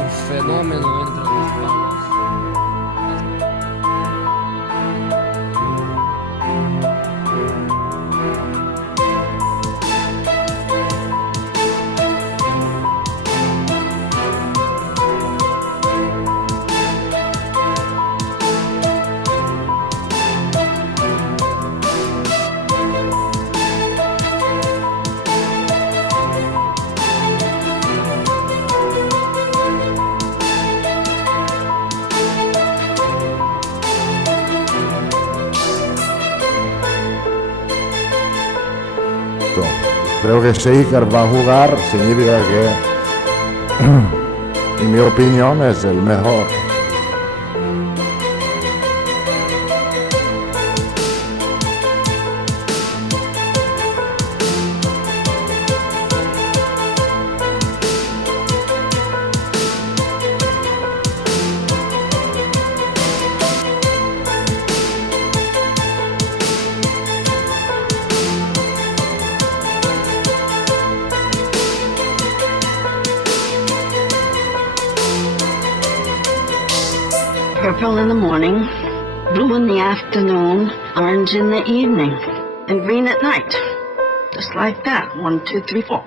un fenómeno entre los palos. Creo que si Iker va a jugar significa que, en mi opinión, es el mejor. Purple in the morning, blue in the afternoon, orange in the evening, and green at night. Just like that. 1, 2, 3, 4.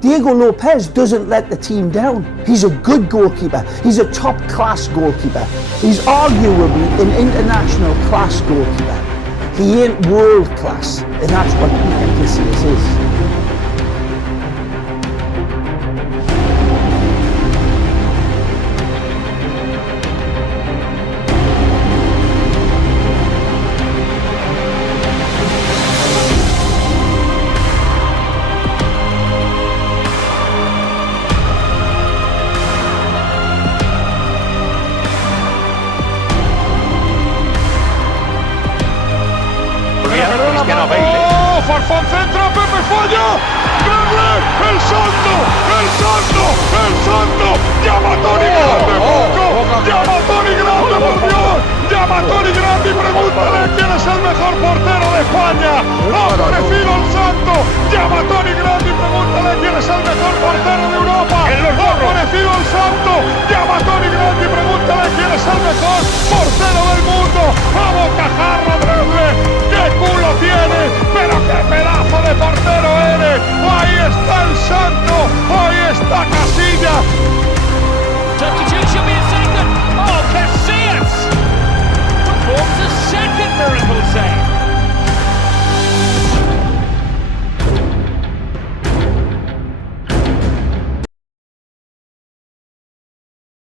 Diego Lopez doesn't let the team down. He's a good goalkeeper. He's a top-class goalkeeper. He's arguably an international class goalkeeper. He ain't world class, and that's what Iker Casillas is. Cristiano Bale. Farfán centra, Pepe falla. ¡Grande! ¡El Santo!